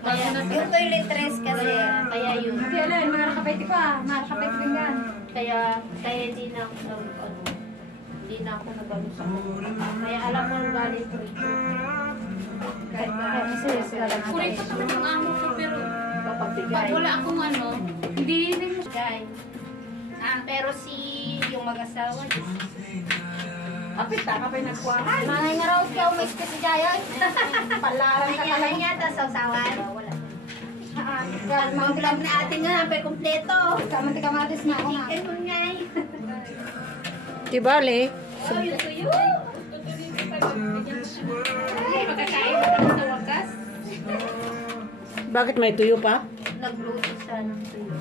Yung toiletries kasi, kaya yun. Kailan, makakapit pa. Makakapit din yan. Kaya hindi na ako hindi na ako nagano sa kumpara. Kaya alam mo ang galit ko ito. Kahit ba, Kulit pa naman yung amo ko, pero pag wala akong ano, hindi rin mo. Guys. Pero yung mag-asawa, apit ka pa yung nagkuhan. mga nga raw ka umis ka si Jaya. Palarang ka talaga. Kanya ta sa usawan. Wala. Mga vlog na ating nga, pa kompleto. Kamanti kamatis na ako nga. Chicken mo nga eh. Tibali. Oh, yung tuyo. Ay, makakain na kami sa wakas. Bakit may tuyo pa? Nagluto siya ng tuyo.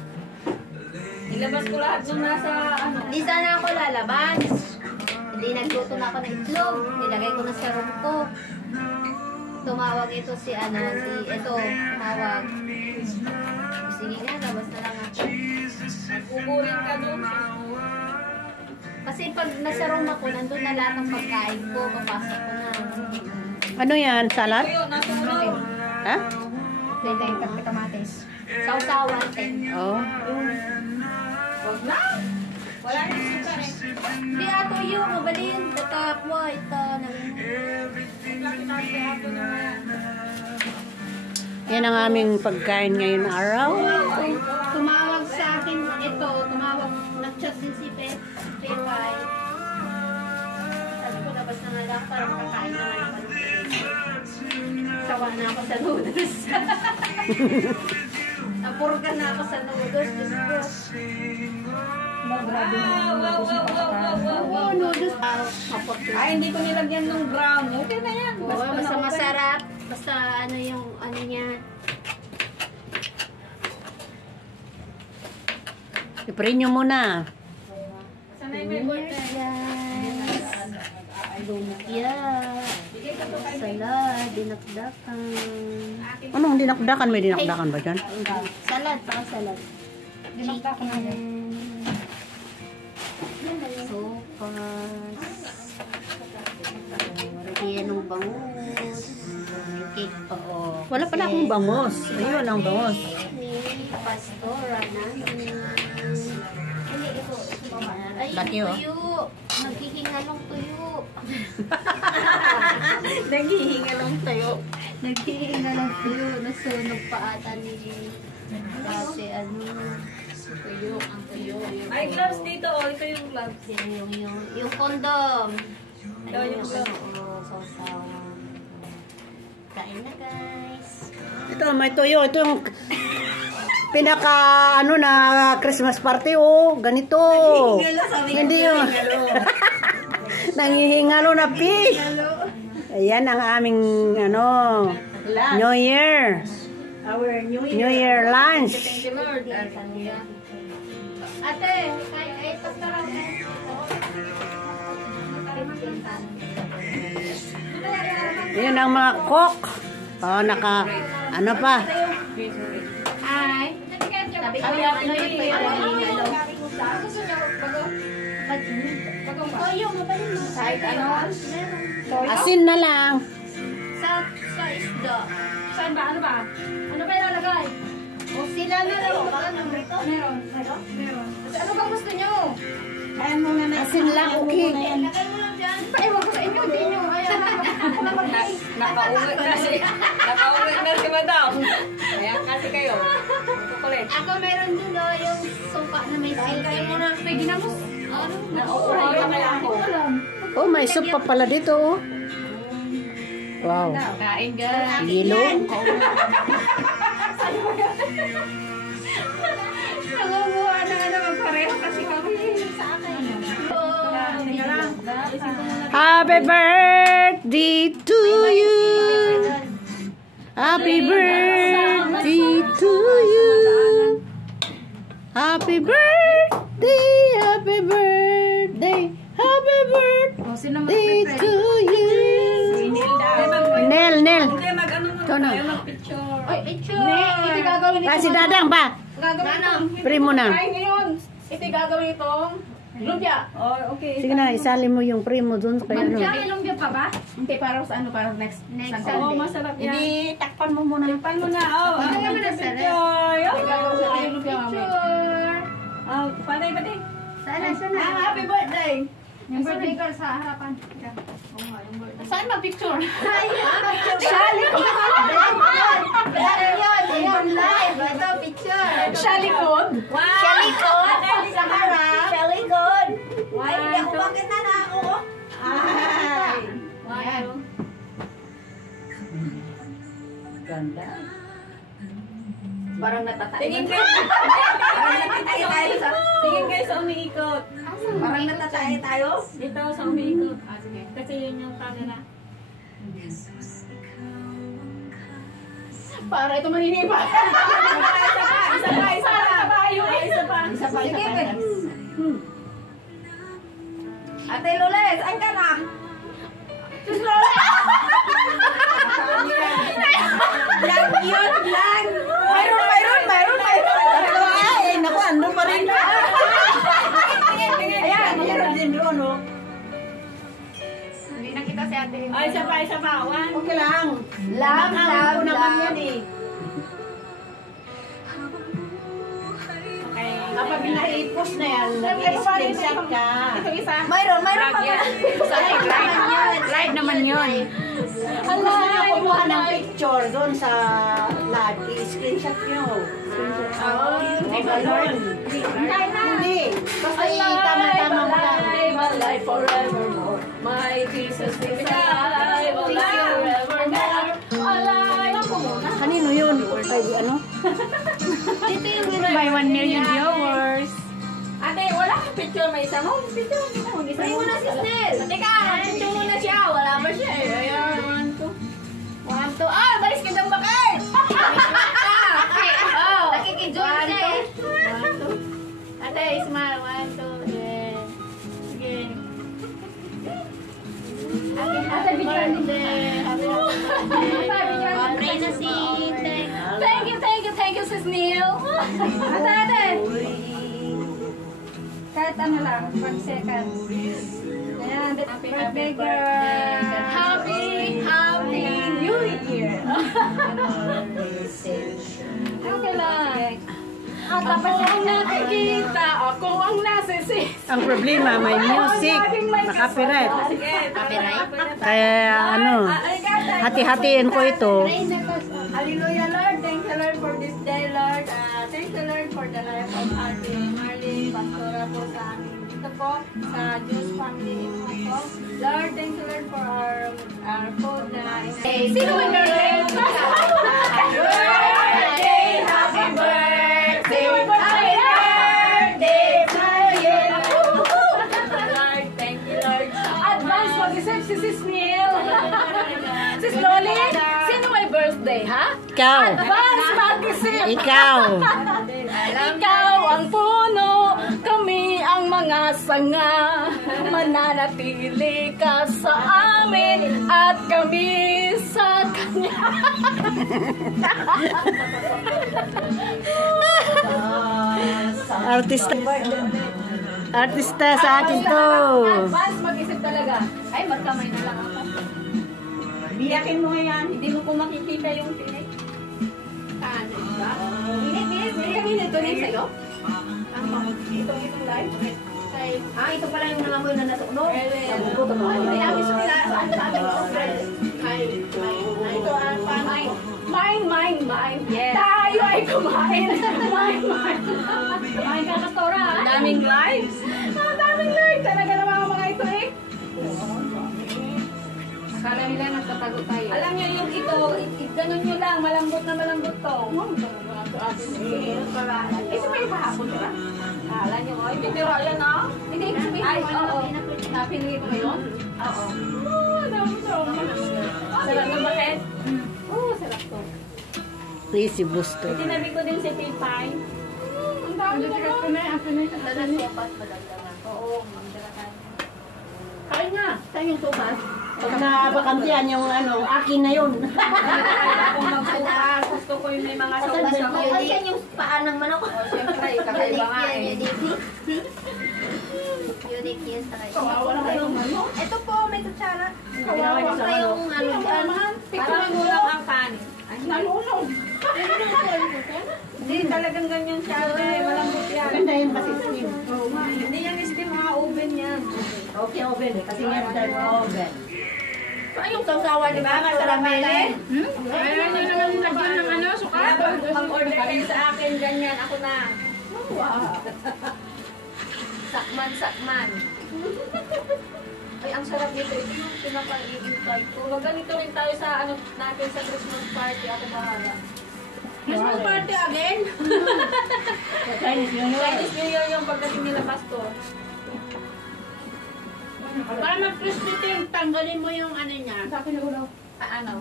Ilabas ko lahat nung nasa ano. Hindi sana ako lalabas. Hindi nagluto na ako ng itlog. Nilagay ko na sa room ko. Tumawag ito si ito, tumawag. Sige nga, labas na lang ako. Uburin ka doon. Kasi pag nasa room ako, nandun na lahat ng pagkain ko, papasok ko na. Ano yan? Salad? Tuyo, nasunog. Ha? Dahil kamanti kamatis. Sausawan, Oh. Wag na. Wala nang suka eh. Hindi ato yun, mabalin. Datapwa, ito. Yan ang aming pagkain ngayon araw. Tumawag sa akin, tumawag, nag-chat din si Pepay. Sabi ko, labas na nga lang, parang kakain na nga naman. Sawa na ako sa noodles. Napurgan na ako sa noodles. Diyos ko. Oo, noodles. Kapot yun. Ay, hindi ko nilagyan ng brown. Okay na yan. Oo, basta masarap. Basta yung niya. I-pray nyo muna. Sanay may birthday. Lumpia. Salad. Dinakdakan. Anong dinakdakan? May dinakdakan ba dyan? Salad, saka salad. Dinakdakan na yan. Sopas. Lagyan ng bangus. Yung cake pa, oh. Wala pala akong bangos. Ayun ang bangos. Ni Pastora namin. Ay, Laki, oh. tuyo. Naghihingalong tuyo. Naghihingalong tayo. Naghihingalong tuyo. Nasunog pa ata ni dati, tuyo. Ang tuyo. Ay, gloves dito. Oh, ito yung gloves. Yung condom. Ito yung gloves. Sausawan. Kain na, guys. Ito, may tuyo. Ito yung pinaka na Christmas party, oh. Ganito. Hindi yung nangihingalo na fish. Ayan ang aming New Year. Our New New Year lunch. Thank you, Lord. Ate, ay pastarang na. Yun ang mga cook. Oh, ano pa? Ay, sabi ko yung yung tuyo. Toyo, mabalin mo. Kahit ano? Asin na lang. Sa isda. Saan ba? Ano ba? Ano ba ilalagay? O sila na lang. Meron. Ano ba gusto nyo? Ayan muna na. Asin lang, okay. Lagay mo lang dyan. Paiwan ko sa inyo, hindi nyo. Ayan, nakauwi na si madam. Kaya kasi kayo. Kukulit. Ako meron din yung suka na may silk. Lagay mo na. Pwede na mo. Ano? Nauuray na ako. Oh, may soup pa pala dito, oh. Wow. Kain ka. Yelo. Nangunguha na magpareho kasi kami. sa akin. Tingnan lang. Happy birthday to you. Happy birthday to you. Happy birthday, happy birthday, happy birthday to you. Nel. Hindi, mag-ano mo. Ito na. Mag-picture. Ay, picture. Ito gagawin ito. Si Dadang ba? Gagawin ito. Pray mo na. Ay, ngayon. Ito gagawin itong Lumpia. Oh, okay. Sige na, isali mo yung primo doon kay ano. May lumpia pa ba? Hindi, para sa ano, para next Next Sunday. Oh, masarap yan. Hindi, takpan mo muna. Takpan mo na. Oh, Ano ang naman ang picture. Gagawin sa ating lumpia mamaya. Picture! Oh, patay. Sana. Happy birthday. Yung birthday girl sa harapan. Saan mag-picture? Shali ko! Ayan, live. Ito, picture. Shalikod. Shalikod. Sa harap. Shalikod. Ay, hindi ako makita na ako. Ay. Ayan. Ganda. Parang natatay. Tingin kayo. Tingin kayo sa umiikot. Parang natatay tayo. Dito sa umiikot. Ah, sige. Kasi yun yung camera. Para ito maninipa. Isa pa. Isa pa. Sige, Ate Loles, ay ka na. Sus Loles! Lang. Mayroon. Ay, naku, ano pa rin. Ayan, Meron din doon, oh. Hindi nakita si ate. Ay, isa pa. One. Okay lang. Love, Nakakaroon ko naman love. yan eh. Okay. Kapag nai-post na yan, Ito nag-screenshot ka. Ito isa. Mayroon pa yan. Live naman yun. Kung gusto nyo kumuha ng picture doon sa live, i-screenshot nyo. Hindi ba, Lord? Hindi. Basta tama-tama mo lang. Alive forevermore. My Jesus is alive. Alive forevermore. Alive. Ako muna. Kanino yun? Ay, ano? Dito yung By 1 million viewers. Ate, wala kang picture. May isa mo. Picture. Pray mo na si Snell. Teka, picture muna siya. Wala pa siya eh. Ayan. 1, 2. Ah, balis ka dang bakit? Oh. Nakikijol siya eh. 1, 2. Ate, smile. 1, 2. Yeah. Sige. Happy birthday. Happy birthday. Pray na si Tek. Thank you, Sis Neil. Ate. Kahit ano lang, 1 second. Ayan, birthday girl. Happy New Year. Okay lang. At Ako ang nakikita, ako ang nasisi. Ang problema, may music. Copyright. Sige, Copyright? Kaya ano, hati-hatiin ko ito. Pray na ko. Hallelujah, Lord. Thank you, Lord, for this day, Lord. Thank you, Lord, for the life of Ate Marlene Pastora po sa amin dito po, sa Diyos Family po po. Lord, thank you, Lord, for our food na Sino may birthday? Happy birthday! Happy birthday! Happy birthday to you! Lord, thank you, Lord. Advance mag-isip si Sis Neil. Sis Loli, sino may birthday, ha? Ikaw. Advance mag-isip. Ikaw. Ikaw ang puno, kami ang mga sanga. Mananatili ka sa amin at kami sa kanya. Artista. Artista sa akin to. Advance mag-isip talaga. Ay, magkamay na lang ako. Biyakin mo yan. Hindi mo po makikita yung pinay. Ano ba? Binit. Kami nito din sa'yo? Itong live. Ito pala yung nangamoy na natuno. Ay, ang gusto nila. Mine. Yes. Tayo ay kumain. Mine. Kumain ka, Pastora. Ang daming lives. Ang daming lives. Talaga naman ang mga ito eh. Akala nila nagtatago tayo. Alam niyo yung ito, ganun nyo lang, malambot na malambot to. Eh, sumay kahapon ka? Kala niyo, ay, bibira yan ah. Hindi, sabihin Ay, mo. oo. Napili ko yun? Oo. Sarap na bakit? Oo, sarap to. Easy booster. Tinabi ko din si Pipay. Ang dami na. Dalas sopas, madagdagan. Oo, magdalakan. Kain nga. Kain yung sopas. Pag nabakantihan yung ano, akin na yun. Kung magsukas, gusto ko yung may mga Asan sauce ba? ako. Asan yung paa ng manok? Oh, siyempre, kakaiba nga eh. Unique yan sa kayo. Kawawa na kayong ano. Ito po, may kutsara. Kawawa kayong ano dyan. Parang kulang ang kanin. Ay, Nalunod. hindi talagang ganyan siya. Walang yan. Ganda yun kasi skin. Hindi yan steam, mga oven yan. Okay, oven eh. Kasi nga type oven. Ay, yung sausawa, di ba? Masarap mele. Ayun na naman lagyan ng ano, suka. Mag-order kayo sa akin, ganyan. Ako na. Sakman. Ay, ang sarap nito. Ito yung pinaka-iintay ko. Ganito rin tayo sa ano natin sa Christmas party. Ako bahala. Christmas party again. Chinese New Year. Chinese New Year yung pagdating nila Pasko. Para mag-crispy ting, tanggalin mo yung ano niya. Sa akin na ulo. Ano?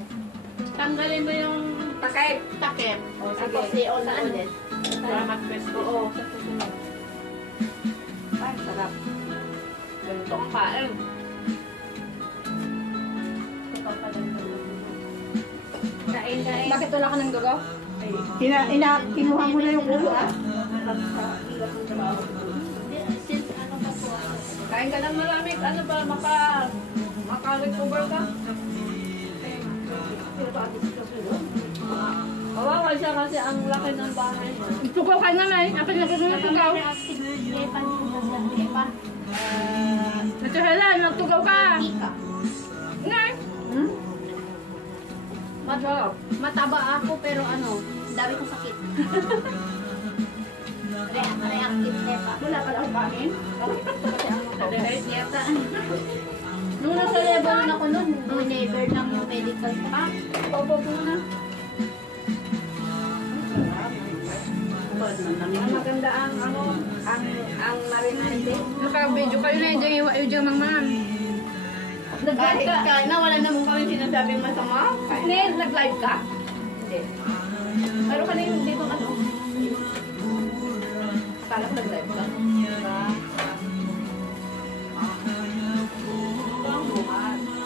Tanggalin mo yung Takay. takip. O, sige. Tapos i-on Saan? ulit. Para mag-crispy. Oo, sa susunod. Ay, sarap. Ganito ang kain. Kain. Bakit wala ka ng dugo? Kinuha mo na yung ulo ah. Since ano pa po ako. Kain ka ng malamig. Ano ba? Maka-recover ka? Kawawa siya kasi ang laki ng bahay niya. Tugaw ka naman. Akin na gusto na tugaw. Ito Helen, magtugaw ka. Ika. Ngay. Mataba ako pero ano, dami kong sakit. Reactive nepa. Wala pala akong kanin. Yata. Nung nasa level na ako nun, never lang yung medical pa. Opo po na. Ang maganda ang ano, ang marinade. Naka-video kayo na yung dyan mang man. Nag-live ka na, wala naman kami sinasabing masama. Ned, nag-live ka? Hindi. Pero ka na yung dito ano? Kala ko nag-live ka.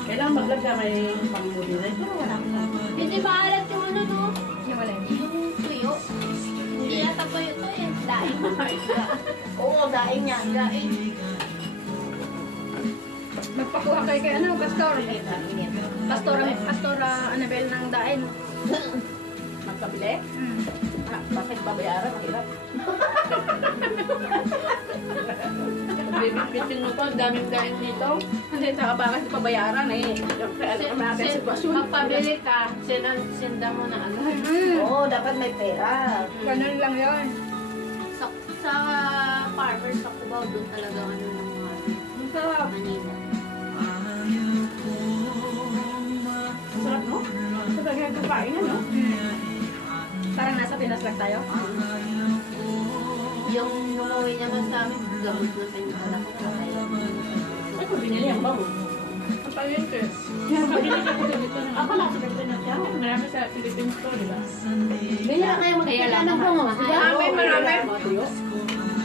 Kailangan mag-vlog ka may pang-movie rin. Pero wala ko na. Hindi maalat yung ano no? Yung wala. Yung tuyo. Hindi yata tuyo to eh. Daing. Oo, daing yan. Daing. Magpakuha kayo kay ano, Pastor. Pastora Annabel ng Dain. Magkabili? Bakit babayaran? Mahirap. Bibit-bitin mo pa, daming daing dito. Hindi, saka bakit pabayaran eh. Siyempre, alam ka natin sitwasyon. Magpabili ka, senda mo na ano. Oo, dapat may pera. Ganun lang yun. Sa farmers sa Cubao, doon talaga ano ng mga Ang sarap. Manila. Sarap, no? Sabagay ito kain, ano? Parang nasa Pinas lang tayo. Yung umuwi naman sa amin, gamot na sa inyo alam ko. Ay, kung binili ang bago. Ang paliente. Ako na, sa Pilipinas siya. Marami sa Philippines to, di ba? Ganyan kayo magkita ng bango. Diba? Amin marami.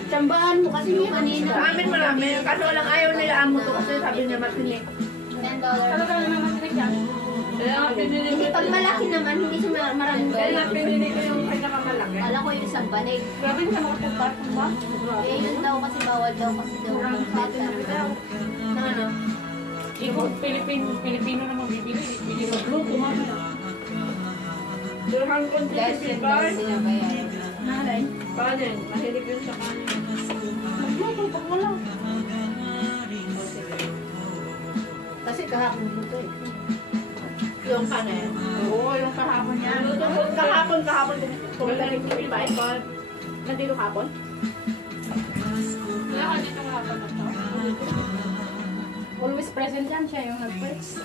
Tsambaan mo kasi yung kanina. Sa amin marami. Kaso lang ayaw nila amo to kasi sabi niya matinik. $10. Talaga naman masinig yan. Kaya nga pinili Hindi, ko. pag malaki naman, hindi siya maraming Kaya nga dollar. pinili ko yung pinakamalaki. Kala ko yung isang banig. Grabe siya makapagpartong ba? Eh, yun daw kasi bawal daw kasi daw. Na ano? Ikaw, Pilipino naman bibili. Bibili mo blue, kumama. Durhan ko Guys, yun daw sinabayaran. Nalay. Kanin, mahilig yun sa kanin. Magluto pag wala. Kasi kahapon dito eh. Yung kanin. Oo, yung kahapon yan. Kahapon. Pumunta rin ko yung iPad. Nandito kahapon? Wala ka dito kahapon na to. Always present yan siya yung nag-first.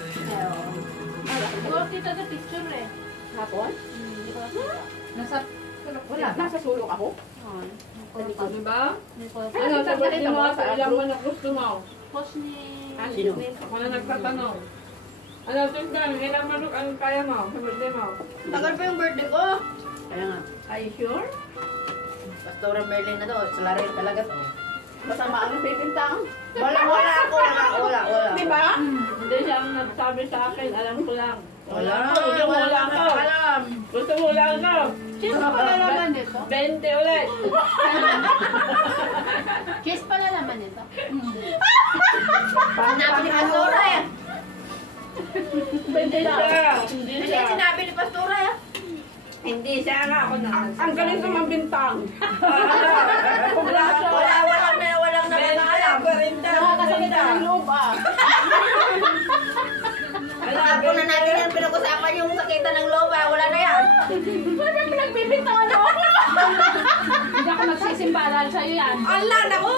Well, kita sa picture eh. Kahapon? Nasa, Wala. Nasa sulok ako? Diba? Ano, Ano, sabihin mo sa ilang man na gusto mo? post ni... Sino? Ako na nagtatanong. Ano, Tindan, ilang manok ang kaya mo? Sabi mo. Tagal pa yung birthday ko. Kaya nga. Are you sure? Pastora Merlin na to. Salary talaga to. Masama ang pipintang. Wala ako. Wala. Di ba? Hindi siya ang nagsabi sa akin, alam ko lang. Wala ka. Gusto mo lang ka. Cheese pala laman nito. 20 ulit. Cheese pala laman nito. Sinabi ni Pastora eh. 20 siya. Hindi Hindi siya. sinabi ni Pastora eh. Hindi, siya nga ako na. Ang galing sa mambintang. Walang nakakaalam. Nakakasakit na ng loob ah. Ako na natin yung pinag-usapan yung sakitan ng loob. Wala na yan. Ano pinagbibintangan ako? Hindi ako nagsisimbala sa'yo yan. Allah, naku!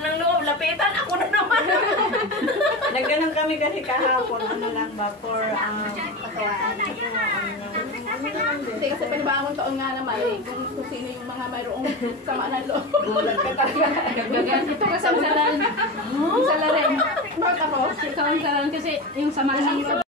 ng loob, lapitan ako na naman. Nagganong kami kasi kahapon, ano lang ba, for patuwaan. Hindi kasi panibagong taon nga naman eh, kung sino yung mga mayroong sama ng loob. Gulat ka talaga. Ito kasi ang salarin. Ang salarin. Bakit ako? Ikaw ang salarin kasi yung sama ng loob.